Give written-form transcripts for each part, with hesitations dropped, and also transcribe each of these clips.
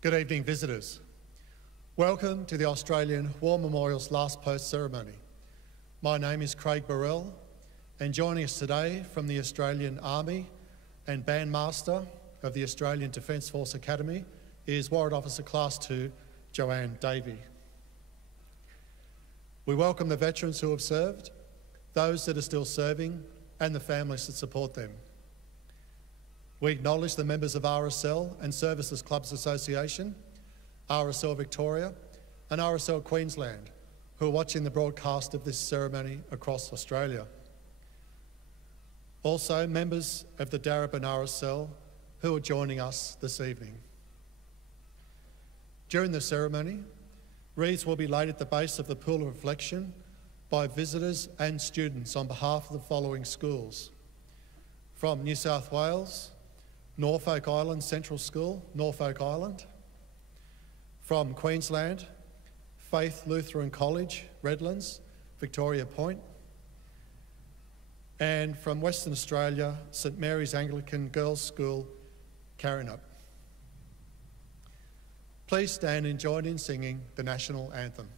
Good evening, visitors. Welcome to the Australian War Memorial's Last Post ceremony. My name is Craig Burrell, and joining us today from the Australian Army and Bandmaster of the Australian Defence Force Academy is Warrant Officer Class 2, Joanne Davey. We welcome the veterans who have served, those that are still serving, and the families that support them. We acknowledge the members of RSL and Services Clubs Association, RSL Victoria and RSL Queensland, who are watching the broadcast of this ceremony across Australia. Also, members of the Darebin RSL who are joining us this evening. During the ceremony, wreaths will be laid at the base of the Pool of Reflection by visitors and students on behalf of the following schools. From New South Wales, Norfolk Island Central School, Norfolk Island. From Queensland, Faith Lutheran College, Redlands, Victoria Point. And from Western Australia, St Mary's Anglican Girls' School, Karrinyup. Please stand and join in singing the National Anthem.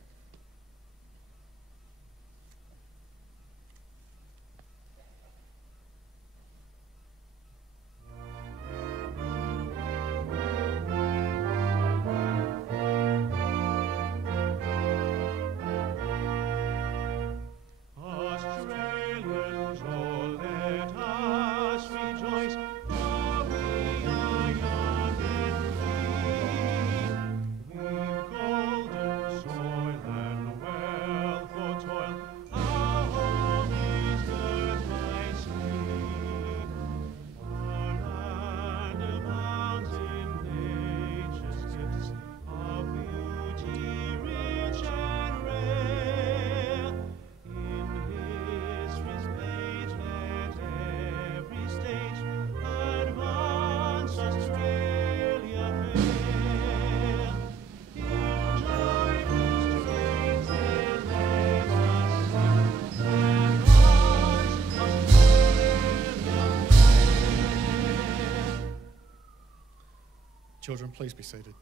Children, please be seated.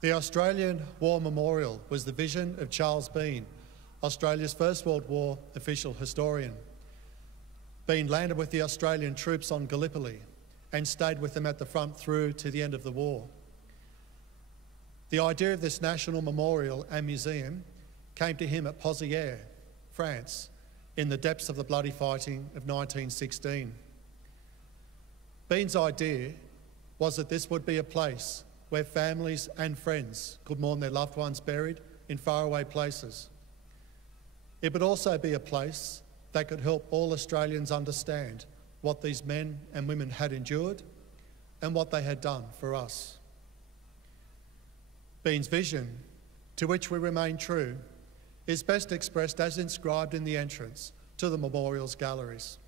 The Australian War Memorial was the vision of Charles Bean, Australia's First World War official historian. Bean landed with the Australian troops on Gallipoli and stayed with them at the front through to the end of the war. The idea of this national memorial and museum came to him at Pozières, France, in the depths of the bloody fighting of 1916. Bean's idea was that this would be a place where families and friends could mourn their loved ones buried in faraway places. It would also be a place that could help all Australians understand what these men and women had endured and what they had done for us. Bean's vision, to which we remain true, is best expressed as inscribed in the entrance to the memorial's galleries.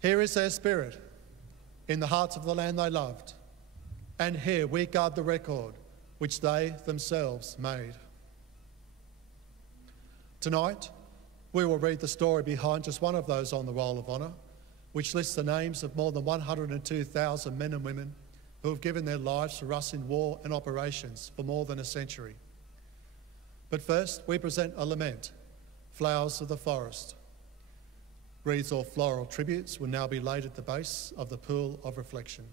Here is their spirit, in the hearts of the land they loved, and here we guard the record which they themselves made. Tonight, we will read the story behind just one of those on the Roll of Honour, which lists the names of more than 102,000 men and women who have given their lives for us in war and operations for more than a century. But first, we present a lament, Flowers of the Forest. Wreaths or floral tributes will now be laid at the base of the Pool of Reflection.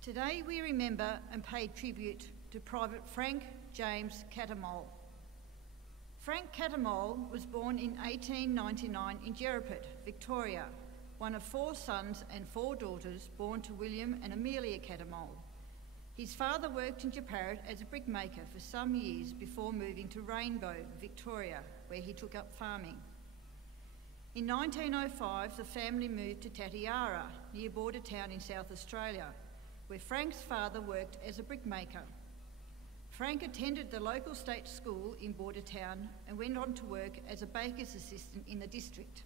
Today we remember and pay tribute to Private Frank James Cattermole. Frank Cattermole was born in 1899 in Jerraput, Victoria, one of 4 sons and 4 daughters born to William and Amelia Cattermole. His father worked in Jerraput as a brickmaker for some years before moving to Rainbow, Victoria, where he took up farming. In 1905, the family moved to Tatiara, near Bordertown in South Australia, where Frank's father worked as a brickmaker. Frank attended the local state school in Bordertown and went on to work as a baker's assistant in the district.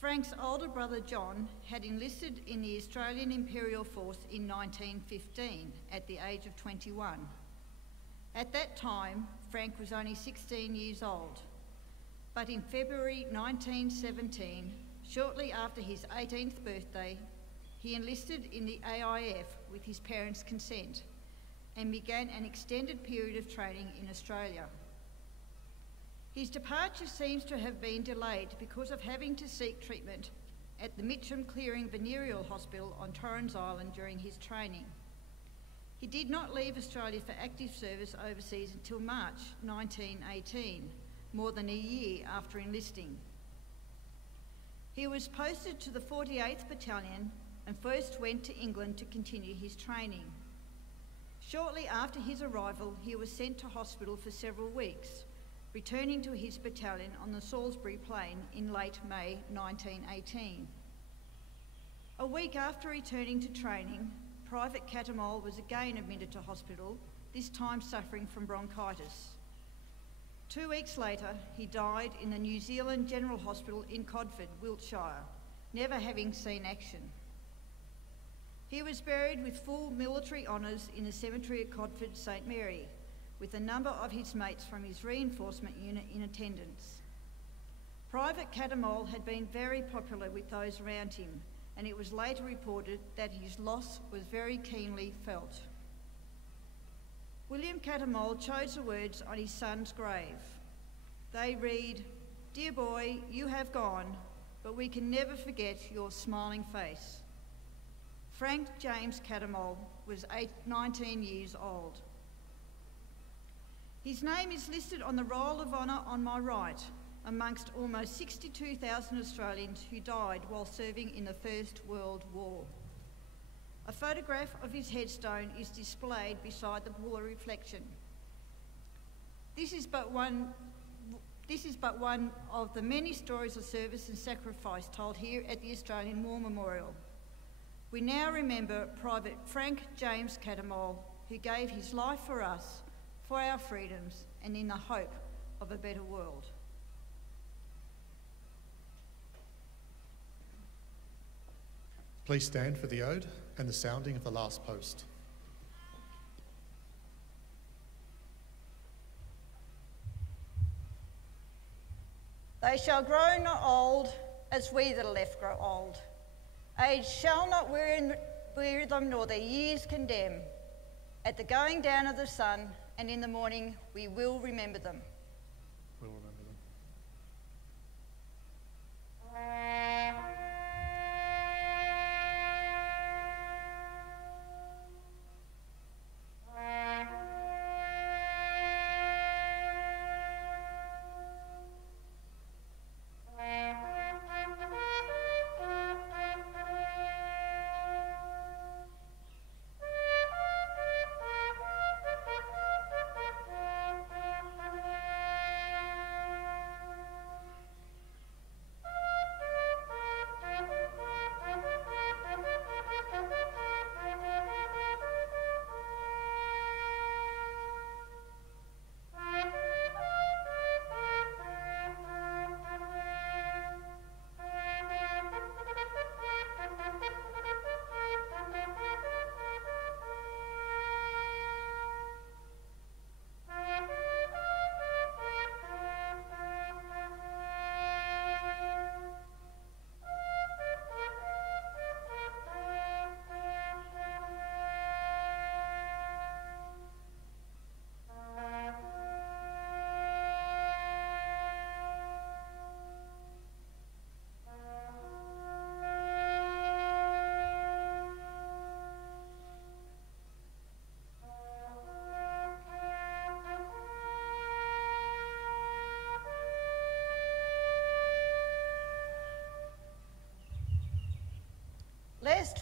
Frank's older brother John had enlisted in the Australian Imperial Force in 1915 at the age of 21. At that time, Frank was only 16 years old, but in February 1917, shortly after his 18th birthday, he enlisted in the AIF with his parents' consent and began an extended period of training in Australia. His departure seems to have been delayed because of having to seek treatment at the Mitcham Clearing Venereal Hospital on Torrens Island during his training. He did not leave Australia for active service overseas until March 1918, more than a year after enlisting. He was posted to the 48th Battalion and first went to England to continue his training. Shortly after his arrival, he was sent to hospital for several weeks, returning to his battalion on the Salisbury Plain in late May 1918. A week after returning to training, Private Cattermole was again admitted to hospital, this time suffering from bronchitis. 2 weeks later, he died in the New Zealand General Hospital in Codford, Wiltshire, never having seen action. He was buried with full military honours in the cemetery at Codford St Mary, with a number of his mates from his reinforcement unit in attendance. Private Cattermole had been very popular with those around him, and it was later reported that his loss was very keenly felt. William Cattermole chose the words on his son's grave. They read, "Dear boy, you have gone, but we can never forget your smiling face." Frank James Cattermole was 19 years old. His name is listed on the Roll of Honour on my right, amongst almost 62,000 Australians who died while serving in the First World War. A photograph of his headstone is displayed beside the pool of reflection. This is but one of the many stories of service and sacrifice told here at the Australian War Memorial. We now remember Private Frank James Cattermole, who gave his life for us, for our freedoms, and in the hope of a better world. Please stand for the ode and the sounding of the last post. They shall grow not old as we that are left grow old. Age shall not weary them, nor their years condemn. At the going down of the sun and in the morning we will remember them. We'll remember them.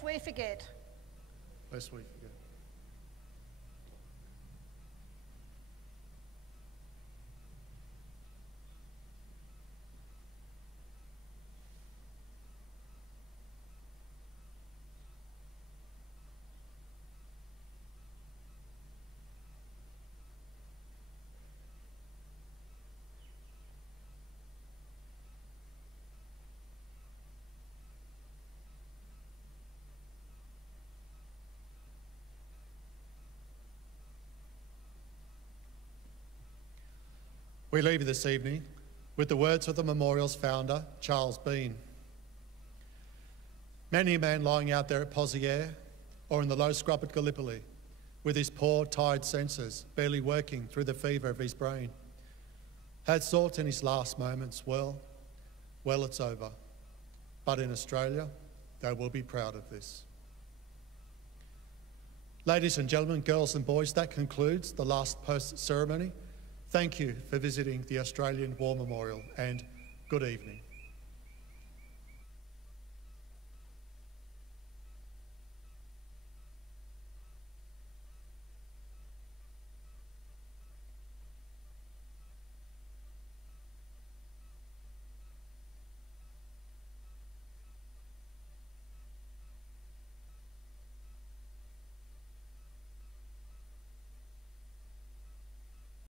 lest we forget. Lest we forget. We leave you this evening with the words of the memorial's founder, Charles Bean. Many a man lying out there at Pozieres or in the low scrub at Gallipoli, with his poor, tired senses barely working through the fever of his brain, had thought in his last moments, well, it's over. But in Australia, they will be proud of this. Ladies and gentlemen, girls and boys, that concludes the last post ceremony. Thank you for visiting the Australian War Memorial, and good evening.